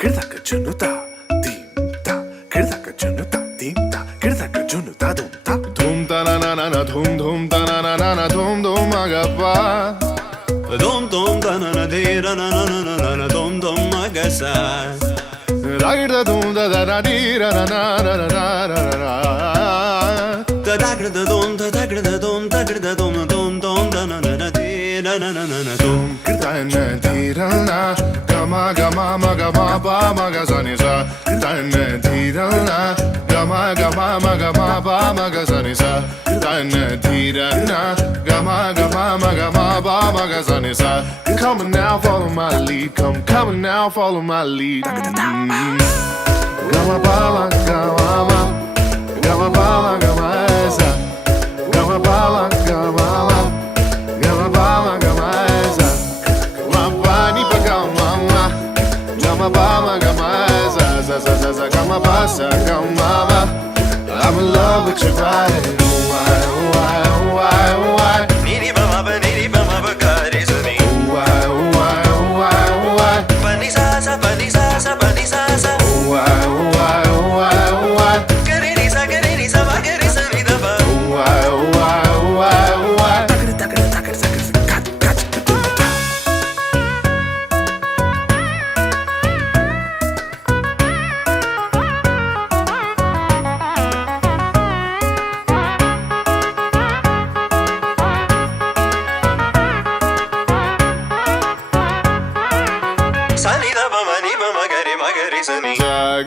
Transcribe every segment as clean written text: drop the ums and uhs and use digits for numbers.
కిడదక జునుతా దీంతా కిడదక జునుతా దీంతా కిడదక జునుతా దుంతా Dhoom తననన Dhoom Dhoom తననన Dhoom Dhoom మగపా Dom dom da na na de ra na na na na na dom dom magasa. రాగిడ Dhoom the the D ర న న ర ర ర ర Da da gra da dom da da gra da dom da gra da dom dom dom da na na na de ra na na na na dom. కిడతన ధీరన గమ గమ మగ మప మగ సని స కిడతన ధీరన గమ గమ మగ మప మగ సని స కిడతన ధీరన గమ గమ మగ మప మగ సని స Come on now, follow my lead. Come on now, follow my lead. Gama bala, gama, gama bala, gama esa. Gama bala, gama, gama bala, gama esa. Gama bani pa gama, gama bala, gama esa. Za za za za, gama basa, gama. I'm in love with your body. Why, why, why, why? Niri ba ma ba niri ba ma ba ka re sa ni. Why, why, why, why? Pa ni sa sa pa ni sa sa pa ni sa sa. Why, why, why, why? Ga re ni sa ba ga re sa ni da ba. Why, why, why, why? తగడ తగడ తగడ తగడ cut cut దుంతా Sa ni da ba ma ni ba ma ga re sa ni.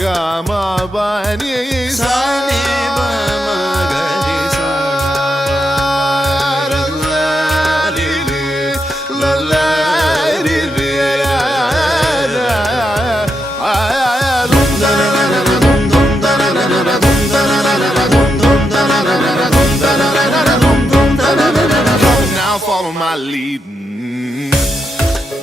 Gama bani Sa ni ba ma ga re sa. la la li li la la li li dum da na na na dum dum da na na na dum da na na na dum dum da na na na dum da na na dum dum da na na. Come now, follow my lead.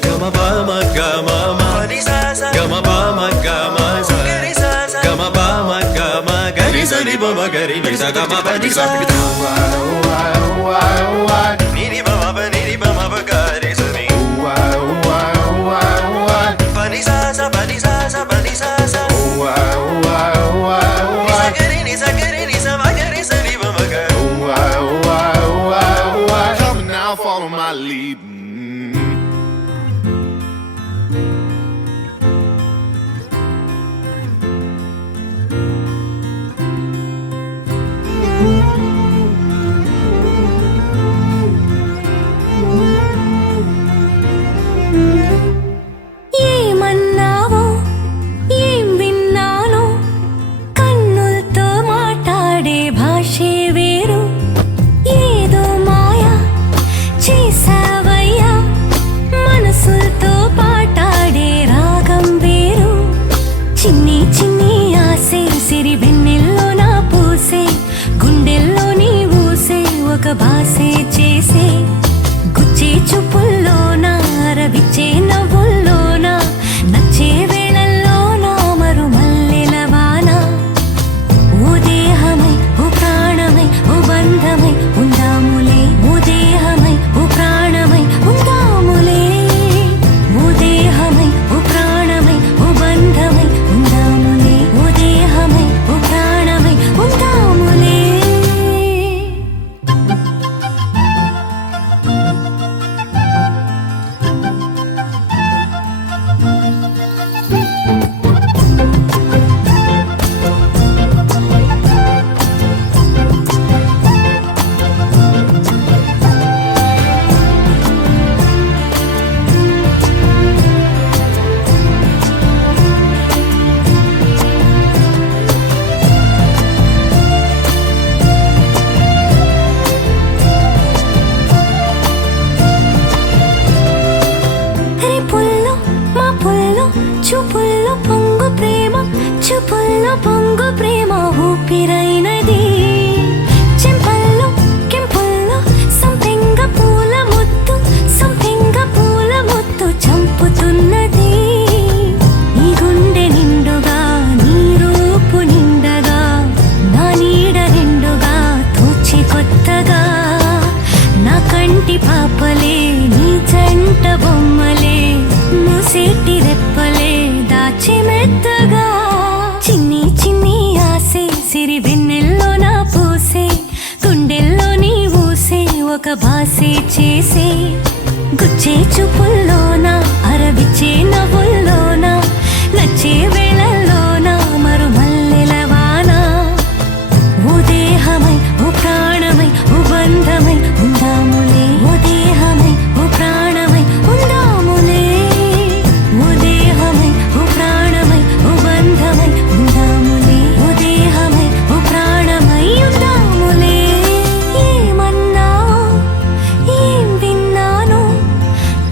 Gama ba ma gama ma ni sa sa. Gama ba ma gama sa. Ga re sa sa. Gama ba ma gama ga re sa ni ba ma ga re ni sa gama ba ni sa. Why, why, why, why? Niri ba ma ba niri ba ma ba ga re sa ni. Why, why, why, why? Pa ni sa sa pa ni sa sa pa ni sa sa. Why, why, why, Ni sa why? ga re ni sa ga re ni sa ma ga re sa ni ba ma ga. Why, why, why, why? Come now, follow my lead. ఏమన్నావో ఏం విన్నానో కన్నులతో మాట్లాడే భాషే వేరు ఏదో మాయా చేసావయ్యా మనసులతో పాటాడే రాగం వేరు చిన్ని చిన్ని ఆసే సిరి వెన్నెల్లో నా పూసే గుండెల్లో నీ ఊసే ఒక భాసే చేసే గుచ్చే చూపుల్లోన రవిచ్చే నవ్వుల్లోన నచ్చే వేళల్లోన మరు మల్లెల వాన ఓ దేహమై ఓ ప్రాణమై ఓ బంధమై ఉందాములే ఓ దేహమై ఓ ప్రాణమై ఉందాములే ఓ దేహమై ఓ ప్రాణమై ఓ బంధమై ఉందాములే ఓ దేహమై ఓ ప్రాణమై ఉందాములే రేపుల్లో మా పుల్లో చూపుల్లో పొంగు ప్రేమ చూపుల్లో పొంగు ప్రేమ ఊపిరైనది చెంపల్లో కెంపుల్లో సంపెంగ పూల ముత్తు చంపుతున్నది నీ గుండె నిండుగా నీ రూపు నిండగా నా నీడ నిండుగా తూచి కొత్తగా నా కంటి పాపలే నీ జంట బొమ్మలే మూసేటి రెప్పలే దాచి ఒక బాసే చేసే గుచ్చే చూపుల్లోన అరవిచ్చే నవ్వుల్లోన నచ్చే వేళల్లోన మరుమల్లెల వాన ఓ దేహమై ఓ ప్రాణమై ఓ బంధమై ఉందాములే ఓ దేహమై ఓ ప్రాణమై ఉందాములే ఓ దేహమై ఓ ప్రాణమై ఓ బంధమై ఉందాములే ఓ దేహమై ఓ ప్రాణమై ఉందాములే ఏమన్నా ఏం విన్నాను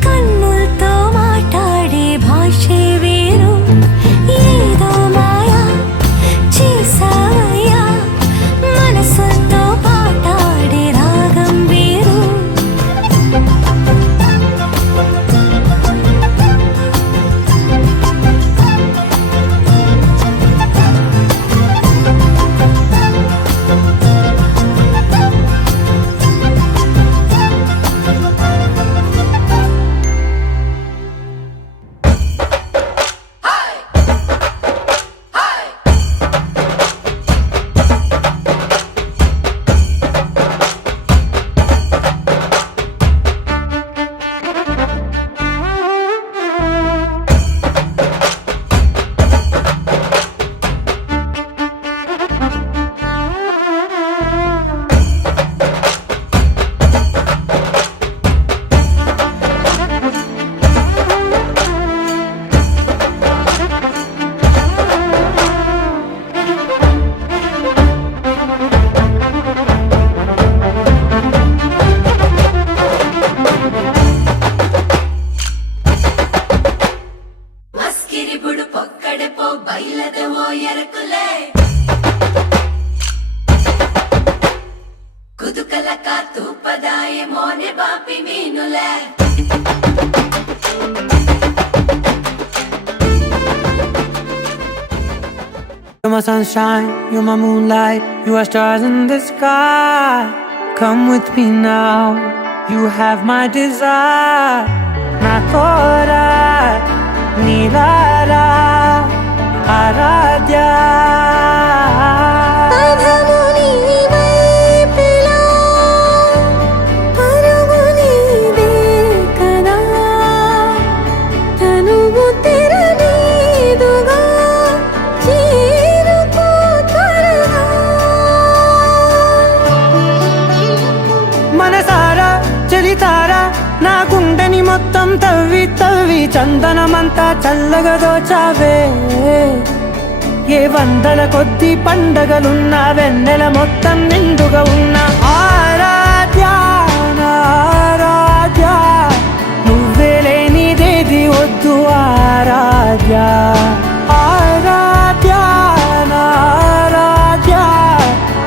కన్నులతో మాట్లాడే భాషే వేరు ఏదో మాయా చేసావయ్యా మనసుతో పాటాడే రాగం వేరు మస్కిరిబుడు పొక్కడెపో బయలదవో ఎరకులే కుదుకలక తూపదాయే మోనె బాపి మీనులే You're my sunshine, you're my moonlight, you are stars in the sky. Come with me now, you have my desire. Na tora, nilara, aradya. మనసారా చలితారా నా గుండెని మొత్తం తవ్వి తవ్వి చందనమంతా చల్లగా దోచావే ఏ వందల కొద్ది పండగలున్న వెన్నెల మొత్తం నిండుగా ఉన్న ఆరాధ్య నా ఆరాధ్య నువ్వే లేనిదేది వద్దు ఆరాధ్య ఆరాధ్య నా ఆరాధ్య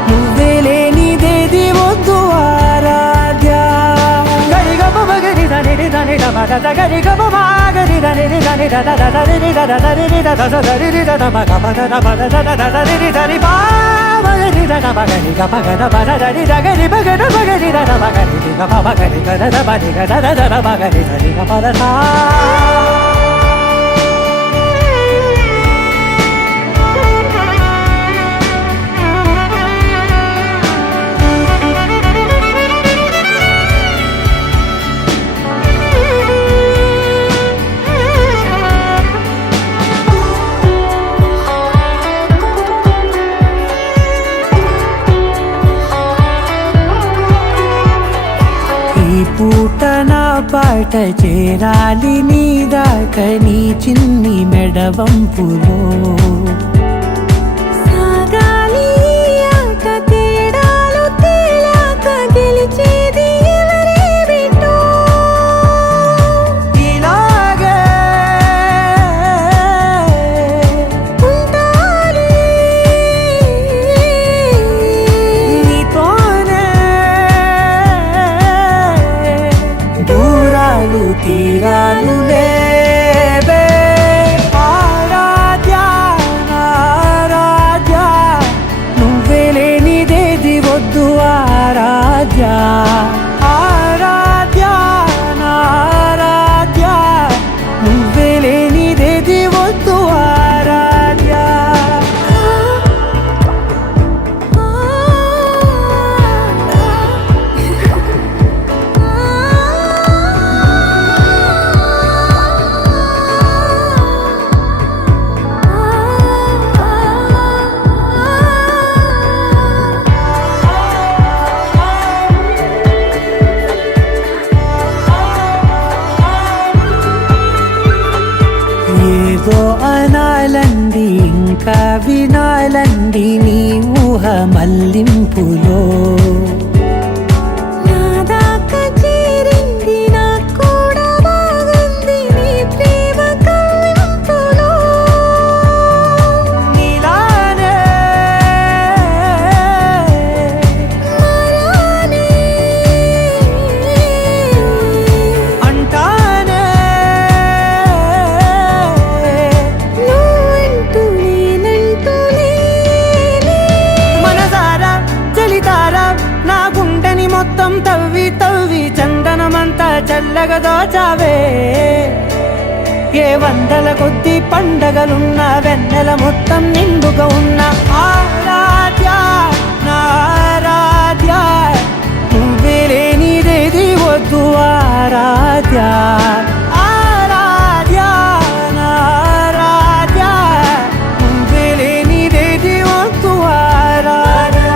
నువ్వే లేనిదేది వద్దు ఆరాధ్య గరిగ బగరి దని దని డబద గరిగ బగరి దని దని దద దరి దద దరి దద దరి దద మగ మగ దబద దద దరి దరి బా మగరి దద మగరి గ మగ దబద దరి దగరి బగర బగరి దద మగరి గ మగరి గ దద బడి గ దద దద మగరి దరి గ పద సా ఈ పూట నా పాట చేరాలి నీ దాకా నీ చిన్ని మెడవంపులో సాగాలి ఆట తేడాలు తేలాక గెలిచేది ఎవరే బిడ్డో ఇలాగే ఉంటాలి నీతోనే దూరాలు తీరాలు లేవే ఆరాధ్య సాగింది నీ ఊహ మల్లింపులో. నా దాకా చేరింది నాకు కూడా బాగుంది నీ ప్రేమ కవ్వింపులో. నీలానే మారానే అంటానే నువ్వంటూ నేనంటూ లేనే. మనసారా చలితారా నా గుండెని మొత్తం తవ్వి తవ్వి చందనమంతా చల్లగా దోచావే. ఏ వందల కొద్ది పండగలున్న వెన్నెల మొత్తం నిండుగా ఉన్న ఆరాధ్య నా ఆరాధ్య నువ్వే లేనిదేది వద్దు ఆరాధ్య. ఆరాధ్య నా ఆరాధ్య నువ్వే లేనిదేది వద్దు ఆరాధ్య.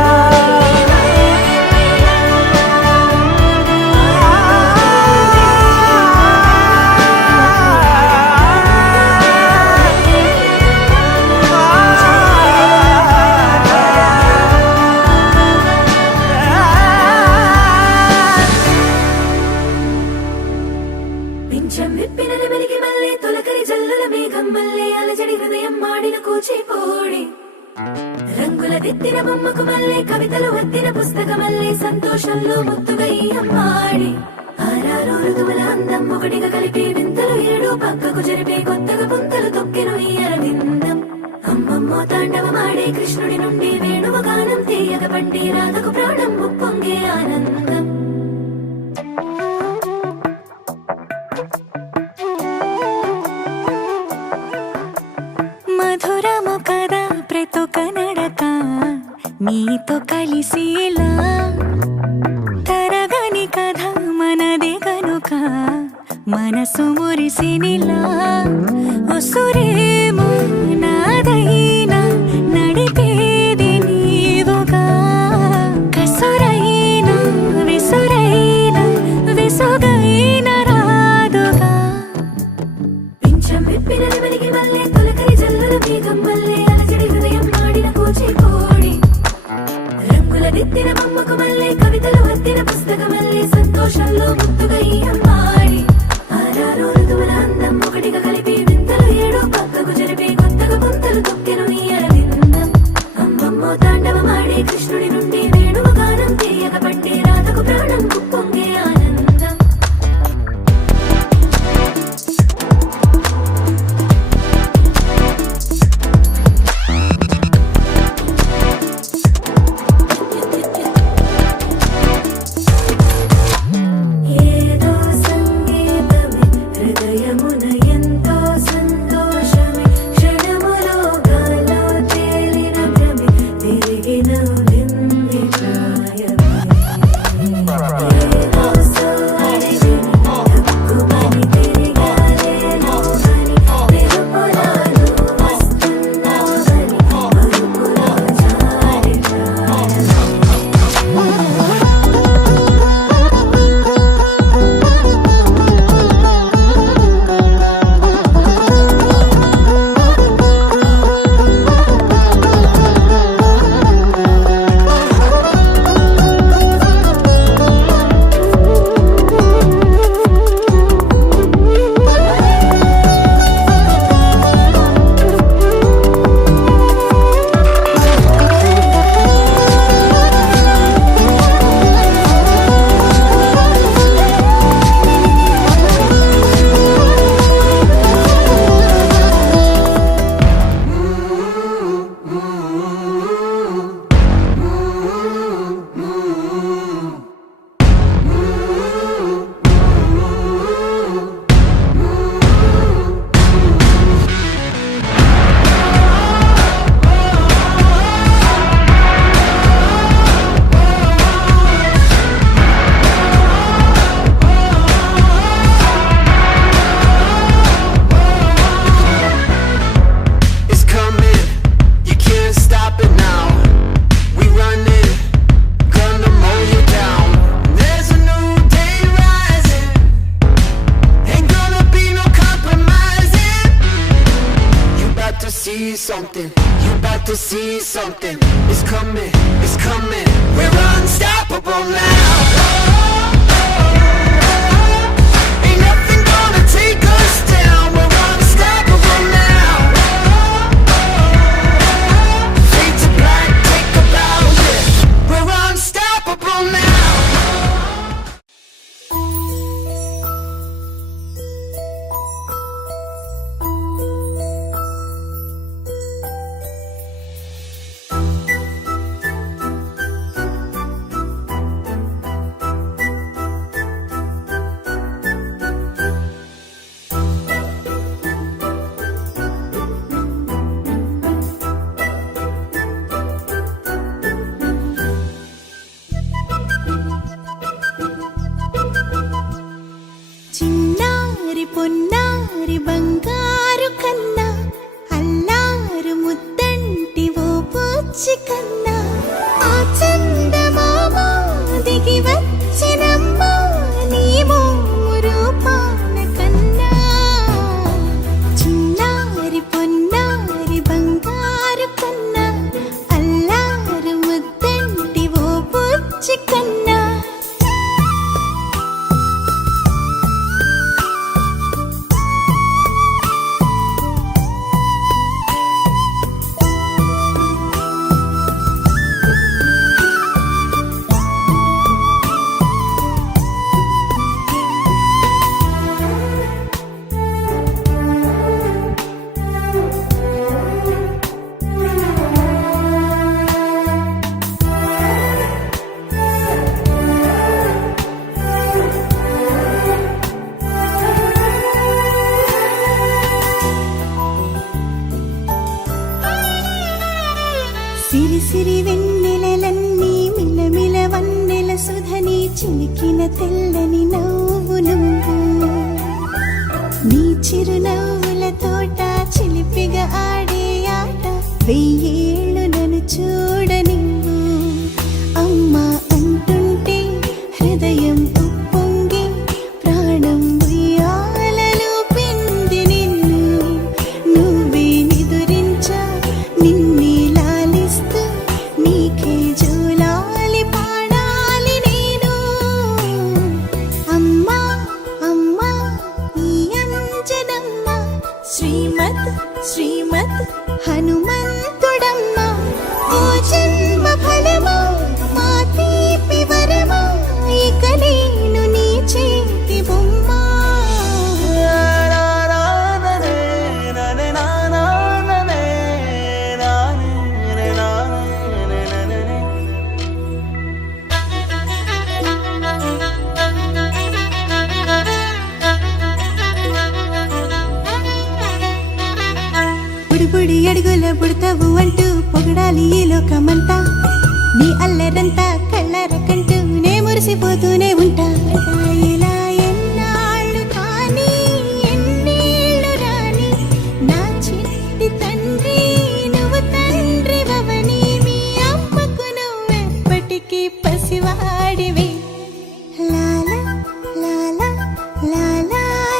పింఛం విప్పిన నెమలికి మల్లె తొలకరి జల్లుల మేఘం మల్లె అలజడి హృదయం మాడిన కూచిపూడి రంగుల దిద్దిన బొమ్మకు మల్లె కవితలు వద్దిన పుస్తక మల్లె సంతోషంలో ముత్తుగా ఈ అమ్మాడి. ఆరారు ఋతువుల అందం ఒకటిగా కలిపి వింతలు ఏడు పక్కకు జరిపే కొత్తగా పుంతలు తొక్కెను ఈ అరవిందం. అమ్మమ్మో తాండవమాడే కృష్ణుడి నుండి వేణువ గానం తీయగ పండి రాధకు ప్రాణం ఉప్పొంగే ఆనందం. మధురము కదా ప్రతొక నడక నీతో కలిసేలా. తరగని కథ మనదే కనుక మనసు మురిసినిలా. ఉసురేమో నాదైనా నడిపేది నీవుగా. కసురైనా విసురైనా విసుగైన రాదుగా. పింఛం విప్పిన నెమలికి మల్లె తొలకరి జల్లుల మేఘం మల్లె అలజడి హృదయం మాడిన కూచిపూడి రంగుల దిద్దిన బొమ్మకు మల్లె కవితలు వద్దిన పుస్తక మల్లె సంతోషంలో ముత్తుగా ఈ అమ్మాడి. ఆరారు ఋతువుల అందం ఒకటిగా కలిపి వింతలు ఏడు పక్కకు see something. You about to see something. It's coming, it's coming. We're unstoppable now. Ain't nothing gonna take us down. We're unstoppable now. Fade to black, take a bow, yeah. We're unstoppable now. చిన్నారి పొన్నారి బంగారు కన్నా అల్లారు ముద్దంటి ఓ పూచి కన్నా ఆ చందమామ దిగి వచ్చినమ్మ నీ రూపాన కన్నా చిన్నారి పొన్నారి బంగారు కన్నా అల్లారు ముద్దంటి ఓ పూచి కన్నా సిరి సిరి వెన్నెలలన్నీ మిలమిల వన్నెల సుధని చిలికిన తెల్లని నవ్వు నువ్వు నీ చిరునవ్వుల తోట చిలిపిగా ఆడే ఆట వెయ్యేళ్ళు నన్ను చూడ నువ్వు అమ్మా అంటుంటే హృదయం ఉప్పొంగి ప్రాణం ఉయ్యాలలో పిండి నిన్ను నువ్వే నిదురించా నిన్నే లాలిస్తూ నీకే జోలాలి పాడాలి నేను అమ్మా అమ్మా ఈ అంజనమ్మ శ్రీమత్ శ్రీమత్ హనుమంతుడమ్మ ఓ జన్మ ఫలమా మా తీపి వరమా ఇక నేను నీ చేతి బొమ్మ బుడిబుడి అడుగుల పుడతావు అంటూ పొగడాలి ఈ లోకమంతా నీ అల్లరంతా కళ్ళరకంటూ నే మురిసిపోతూనే ఉంటా ఇలా ఎన్నాళ్ళు కానీ ఎన్నేళ్ళు రాని నా చిట్టి తండ్రి నువ్వు తండ్రి వవని మీ అమ్మకు నువ్వెప్పటికీ పసివాడివి లాలా లాలా లాలా లాలా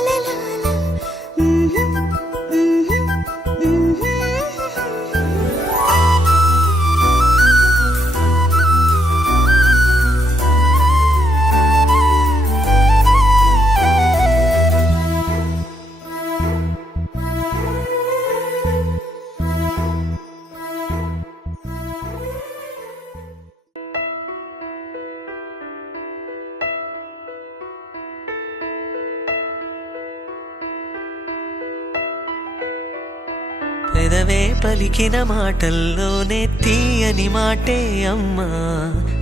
పెదవే పలికిన మాటల్లోనే తీయని మాటే అమ్మా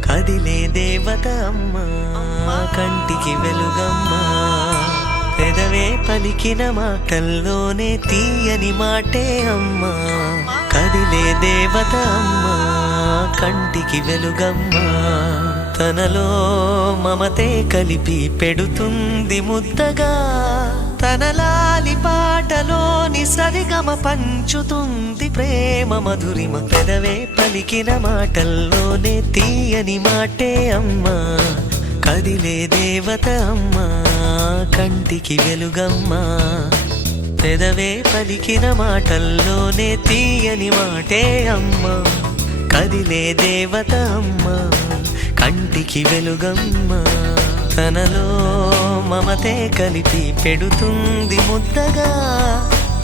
కదిలే దేవత అమ్మా కంటికి వెలుగమ్మా పెదవే పలికిన మాటల్లోనే తీయని మాటే అమ్మా కదిలే దేవత అమ్మా కంటికి వెలుగమ్మా తనలో మమతే కలిపి పెడుతుంది ముద్దగా తన లాలి పాటలోని సరిగమ పంచుతుంది ప్రేమ మధురిమ పెదవే పలికిన మాటల్లోనే తీయని మాటే అమ్మా కదిలే దేవత అమ్మా కంటికి వెలుగమ్మా పెదవే పలికిన మాటల్లోనే తీయని మాటే అమ్మ, కదిలే దేవత అమ్మ, కంటికి వెలుగమ్మ. తనలో మమతే కలిపి పెడుతుంది ముద్దగా,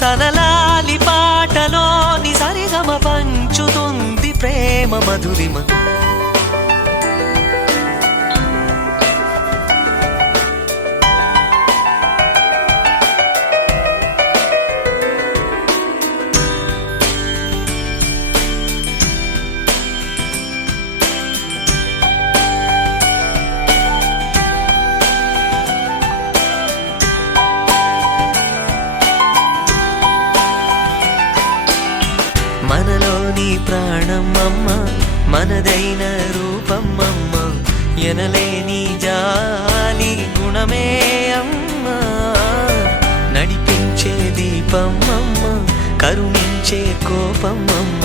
తనలాలి పాటలోని సరిగమ పంచుతుంది ప్రేమ మధురిమ. మనలోని ప్రాణం అమ్మ, మనదైన రూపం అమ్మ, ఎనలేని జాలి గుణమే అమ్మ. నడిపించే దీపం అమ్మ, కరుణించే కోపం అమ్మ,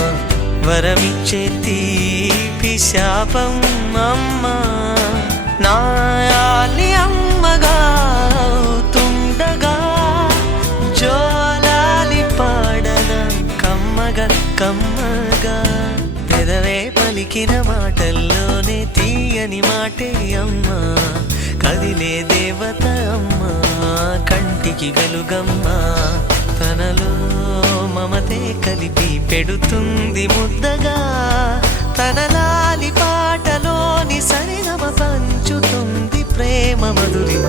వరమిచ్చే తీపి శాపం అమ్మ. నాయాలి అమ్మగా అవుతుండగా జోలాలి పాడన కమ్మగా కమ్మగా. పెదవే పలికిన మాటల్లోనే తీయని మాటే అమ్మ, కదిలే దేవత అమ్మ, కంటికి వెలుగమ్మ. తనలో మమతే కలిపి పెడుతుంది ముద్దగా, తనలాలి పాటలోని సరిగమ పంచుతుంది ప్రేమ మధురిమ.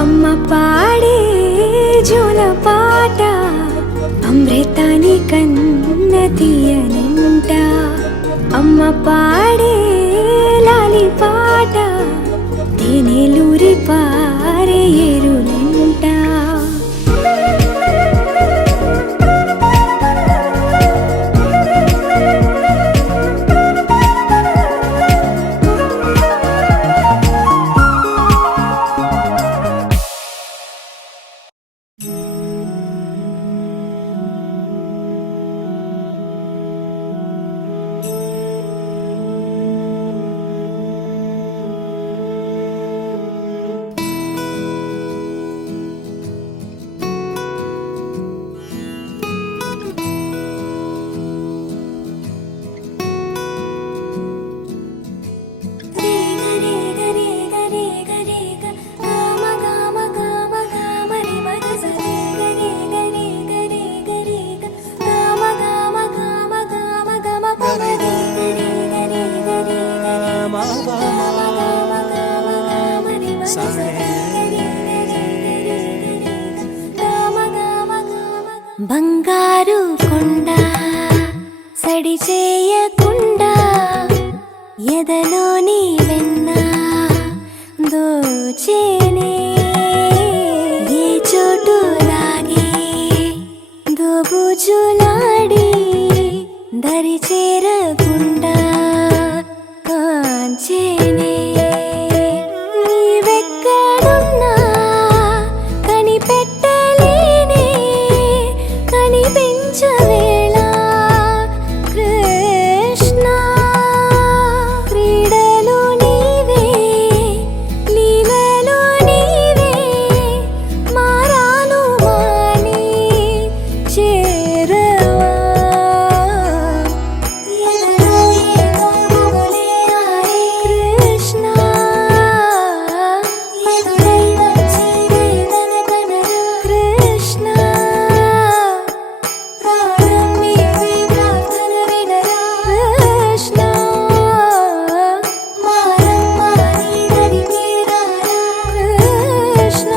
అమ్మ పాడే జోల పాట అమృతాని కన్న తీయనంట. అమ్మ పాడే లాలి పాట తేనెలూరి పారే ఏరులంట. బంగారు కొండ సడి చేయకుండా ఎదలోని వెన్న దోచేనే ఏ చోటు ముంజులాడి దరి చేరకుండా కాంచేనే నీవెక్కడున్నా కనిపెట్టలేనే కనిపించవేళ కృష్ణ క్రీడలు నీవే లీలలు నీవే మారాను వాణి చేరవా ఎదలో ఏదో మొగలే ఆడే కృష్ణ ఎదురై వచ్చి వేదన కనరా కృష్ణ ప్రాణం నీవే ప్రార్థన వినరా కృష్ణ మారమ్మా నీ దరి చేరారా కృష్ణ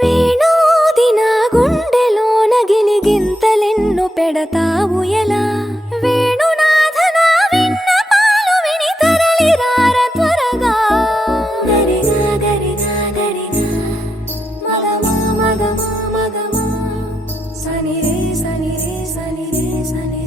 వేణోది నా గుండెలోన గిలిగింతలెన్ను పెడతావు ఎలా వేణునాథ నా విన్నపాలు విని తరలిరార త్వరగా గరిగా గరిగా గరిగా మగమా మగమా మగమా సని రే సని రే సని రే సని